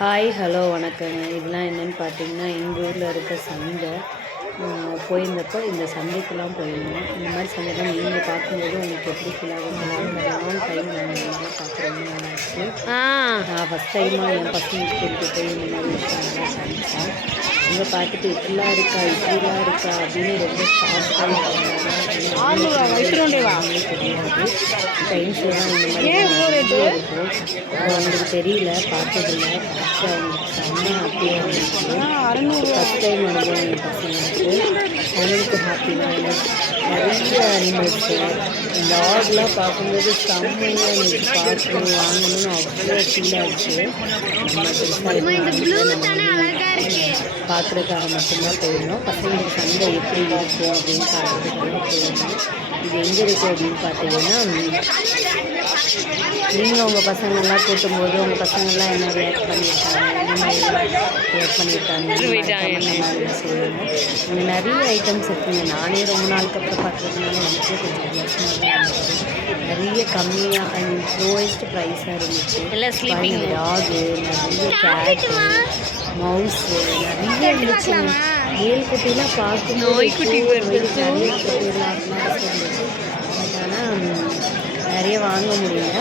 Hi hello வணக்கங்க. இதெல்லாம் என்னென்னு பார்த்தீங்கன்னா, எங்கள் ஊரில் இருக்க சந்தை. போயிருந்தப்போ இந்த சந்தைக்கெல்லாம் போயிருந்தோம். இந்த மாதிரி சந்தைலாம் நீங்கள் பார்க்கும்போது உங்களுக்கு எப்படி ஃபீல் ஆகும்? லாங் டைம் நாங்கள் இந்த மாதிரிலாம் பார்க்குறோம்னு நல்லாச்சு. ஃபஸ்ட் டைமாக என் பசங்களுக்கு கூட்டிகிட்டு போய் இந்த மாதிரி விஷயங்கள்லாம் காமிச்சேன். இங்கே பார்த்துட்டு இப்படிலாம் இருக்கா இப்படிலாம் இருக்கா அப்படின்னு ரொம்ப ஷார்ப்பாக தெரியாது. டைம்ஸ்லாம் இந்த மாதிரி இருக்கும். அது அவங்களுக்கு தெரியல, பார்த்ததில்ல. பார்த்து அவங்களுக்கு செம்ம ஹாப்பியாக இருந்துச்சு. ஃபஸ்ட் டைம் அனுபவம் என் பசங்களுக்கு. அவங்களுக்கு ஹாப்பி தான். நிறைய அனிமல்ஸு டாக்லாம் பார்க்கும்போது செம்மையாக எனக்கு பார்க்கணும் வாங்கணும்னு அவ்வளோ ஃபீல் ஆகிடுச்சு. பார்க்குறதுக்காக மட்டும்தான் போயிருந்தோம். பசங்களுக்கு சந்தை எப்படி இருக்கும் அப்படின்னு பார்க்குறதுக்காக போயிருந்தோம். இது எங்கே இருக்குது அப்படின்னு பார்த்தீங்கன்னா, நீங்கள் உங்கள் பசங்கள்லாம் கூட்டும்போது உங்கள் பசங்கள்லாம் என்ன ரியாக்ட் பண்ணியிருக்காங்க, என்ன மாதிரி ரியாக்ட் பண்ணியிருக்காங்க சொல்லுங்கள். இங்கே நிறைய ஐட்டம்ஸ் இருக்குங்க. நானே ரொம்ப நாளுக்கு அப்புறம் பார்க்குறதுனால எனக்கே கொஞ்சம் வித்தியாசமாக தான் இருந்துச்சு. நிறைய கம்மியாக லோவஸ்ட் ப்ரைஸாக இருந்துச்சு. டாகு, நிறைய கேட்டு, மவுஸு நிறைய இருந்துச்சுங்க. மேல் குட்டிலாம் பார்க்கும்போது நிறைய குட்டிலாம் இருந்துச்சு. பட் ஆனால் நிறைய வாங்க முடியல,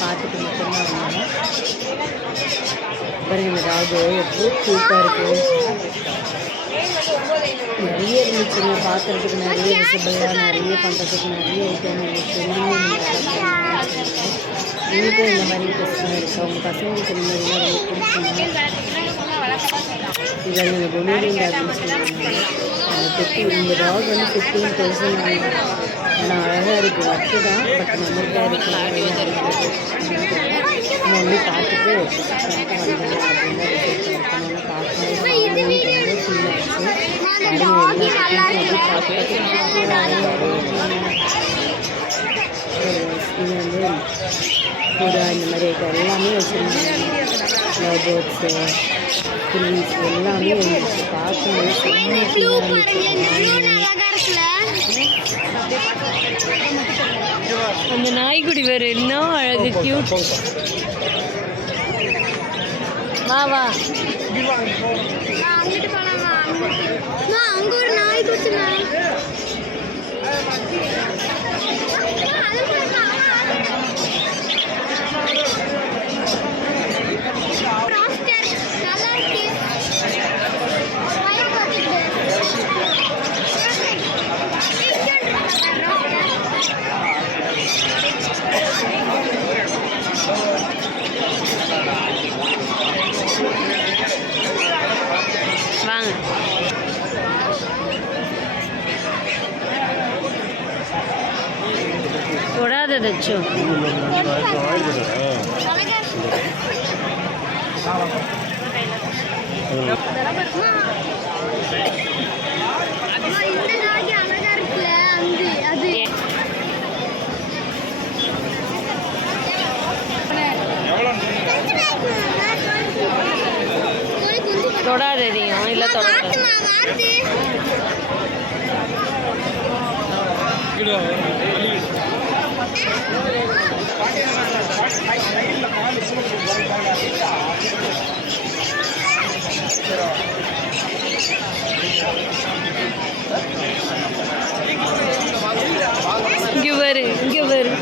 பார்த்துட்டு மட்டும்தான் வந்தோம். பாருங்க இந்த டாகு எவ்வளோ க்யூட்டாக இருக்குது. நிறைய இருந்துச்சுங்க பார்க்குறதுக்கு, நிறைய விசிபிளாக நிறைய பண்ணுறதுக்கு நிறைய ஐட்டம் இருந்துச்சு. உங்களுக்கும் இந்த மாதிரி பிரச்சனை இருக்குது, அவங்க பசங்களுக்கு இந்த மாதிரிலாம் ரொம்ப பிடிக்குங்க. இதில் நீங்கள் பொமிலியன் டாக்னு சொல்லுவாங்க. அந்த இந்த டாக் வந்து 15,000 ஆகும். ஆனால் அழகாக இருக்குது, ஒர்க்கு தான். பட் நம்மளுக்காக இருக்கலாம் நம்ம வந்து பார்த்துட்டு வந்துடலாம் அப்படின்னு தான் பார்க்கும்போது வாங்கணும்னு ரொம்ப ஃபீல் ஆச்சு. இது வந்து புறா இந்த மாதிரி ஐட்டம் எல்லாமே வச்சுருந்தாங்க. லவ் பேர்ட்ஸு, குருவிஸ் எல்லாமே இருந்துச்சு. பார்க்கும்போது அந்த நாய்க்குடி வேறு இன்னும் அழகு கியூட். வா வா அங்க ஒரு நாய் குட்டி. வாங்க தொடாததாச்சும் தொடாததையும் இல்லை தொடாத இங்கே வரு இங்கே வரு.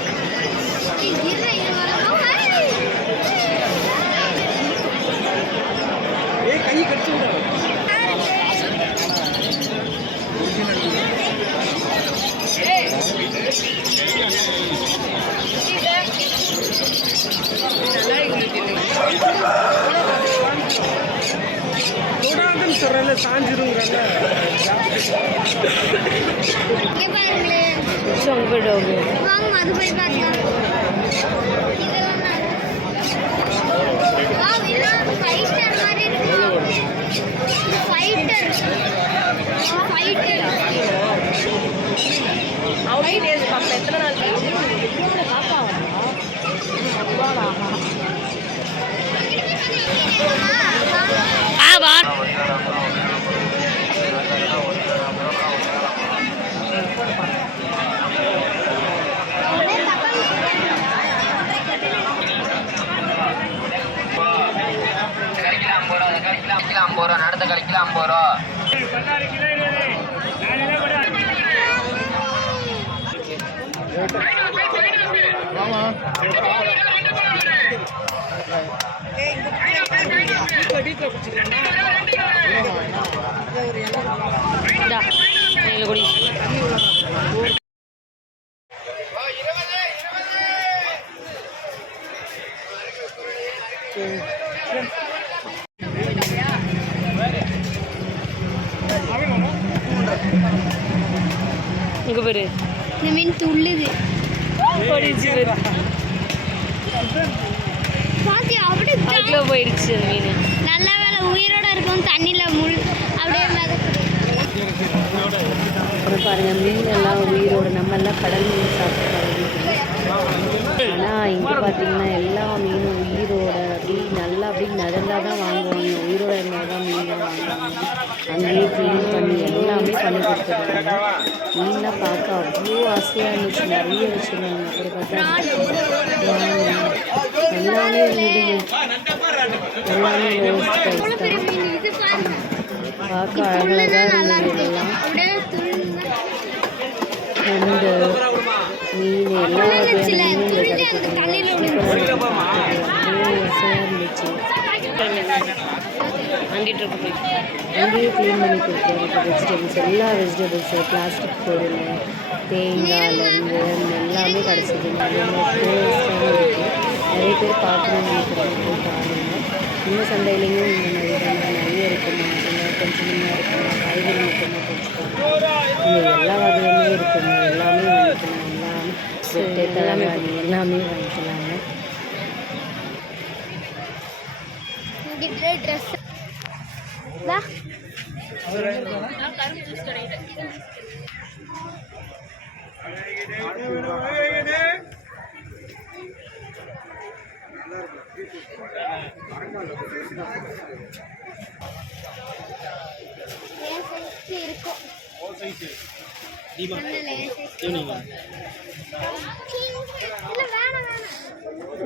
50 ரூபா, நடத்த கழிக்கல 50 ரூபா. குடி இங்கே பேர் இந்த மீன் துள்ளுது பாத்தியா அப்படியே அதுக்குள்ள போயிடுச்சு அந்த மீன். நல்ல வேலை உயிரோட இருக்கும் தண்ணியில் முள் அப்படியே மிதக்குது. அப்புறம் பாருங்கள் மீனெல்லாம் உயிரோடு நம்ம எல்லாம் கடல் மீன் சாப்பிட்டு பழகிட்டோம். ஆனால் இங்கே பார்த்தீங்கன்னா எல்லா மீனும் உயிரோட அப்படி நல்லா அப்படி நடந்தால் தான் வாங்குவாங்க. உயிரோட இருந்தால் தான் மீன்லாம் வாங்குவாங்க. அங்கேயே க்ளீன் பண்ணி எல்லாமே பண்ணி கொடுத்துருவாங்க. மீன்லாம் பார்க்க அவ்வளோ ஆசையாக இருந்துச்சு. நிறைய விஷயங்கள் அப்புறம் பார்த்தா எல்லாமே இருந்தது. எல்லாமே பார்க்க அழகாக இருந்தது. இதெல்லாம் நண்டு மீன் எல்லா வகையான மீன்கள் கிடைக்குது. இருந்துச்சு. அங்கேயே க்ளீன் பண்ணி கொடுக்குறாங்க. வெஜிடபிள்ஸ் எல்லா வெஜிடபிள்ஸு பிளாஸ்டிக் பொருள் தேங்காய்லேருந்து எல்லாமே கிடச்சிது. நிறைய டேஸ்ட்டாகவும் இருக்குது. நிறைய பேர் பார்க்கணும்னு நினைக்கிறாங்க. போய் பாருங்கள். இந்த சந்தையிலையும் இந்த மாதிரி தான் நிறைய இருக்குது. மாசங்கள் கொஞ்சம் கொஞ்சமாக இருக்குங்க. காய்கறி மட்டும்தான் கொஞ்சம் இங்கே எல்லா வகையுமே இருக்குங்க. எல்லாமே வாங்கிக்கலாம். எல்லாமே எல்லாமே வாங்கிக்கலாங்க. ட்ரெஸ் இருக்கும்.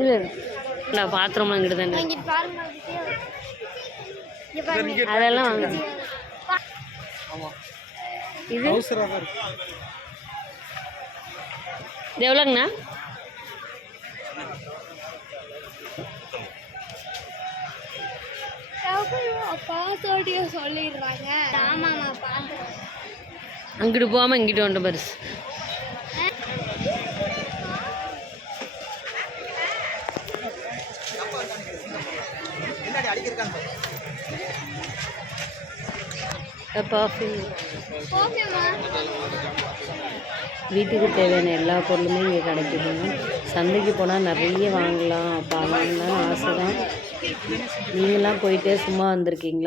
இல்லை நான் பாத்திரம்லாம் இங்கிட்டு தானே அதெல்லாம் வாங்க. இது எவ்வளோங்கண்ணா? பாத்தோட்டியோ சொல்லிடுறாங்க. ஆமாம்மா பார்த்தேன். அங்கிட்டு போகாமல் இங்கிட்டு வந்துட்டு பரிசு. வீட்டுக்கு தேவையான எல்லா பொருளுமே இங்கே கிடைக்குதுங்க. சந்தைக்கு போனால் நிறைய வாங்கலாம். வாங்கணும்னு ஆசை தான். நீங்களாம் போயிட்டே சும்மா வந்திருக்கீங்களா?